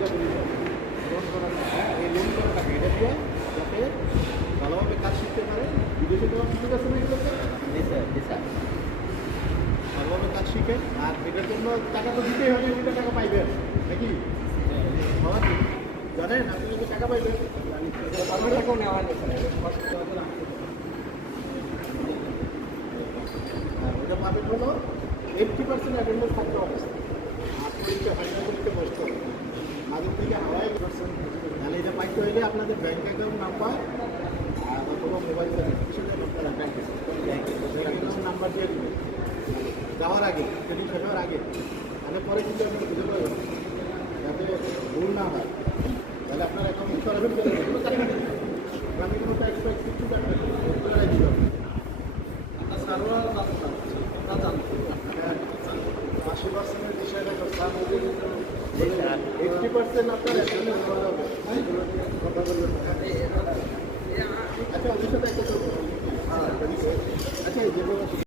যেটা বলি লোন করা টাকা, এই লোন করা টাকা এটা দিয়ে যাতে ভালোভাবে কাজ শিখতে পারে, বিদেশে দেওয়ার সুযোগ আছে না এগুলোতে? জি স্যার। ভালোভাবে কাজ শিখেন, আর এটার জন্য টাকা তো দিতেই হবে, ওইটা টাকা পাইবেন নাকি? বাবা কি জানেন আপনি যদি টাকা পাইবেন? আমার টাকাও নেওয়া হয়নি স্যার। আর ওটা পাবেন হলো 80% অ্যাটেন্ডেন্স থাকতে অবস্থা, আর পরীক্ষা ফাইনাল করতে বসতে হবে মাঝে থেকে হাওয়াই পার্সেন্ট। তাহলে এটা পাইতে হইলে আপনাদের ব্যাঙ্ক অ্যাকাউন্ট নাম্বার আর অথবা মোবাইল নাম্বার দিয়ে দেবেন যাওয়ার আগে, ট্রেনিং শেষ হওয়ার আগে। তাহলে পরে কিন্তু আপনি বুঝতে পারবেন যাতে ভুল না হয়। তাহলে আপনার অ্যাকাউন্ট করাবেন, আমি কোনো ট্যাক্স ফ্যাক্স কিছু ব্যাপার দিতে হবে। 80% বিষয়টা 80% আপনার অ্যাটেন্ডেন্স করা হবে। কথা বলবেন আচ্ছা, ওদের সাথে একটা আচ্ছা, যেগুলো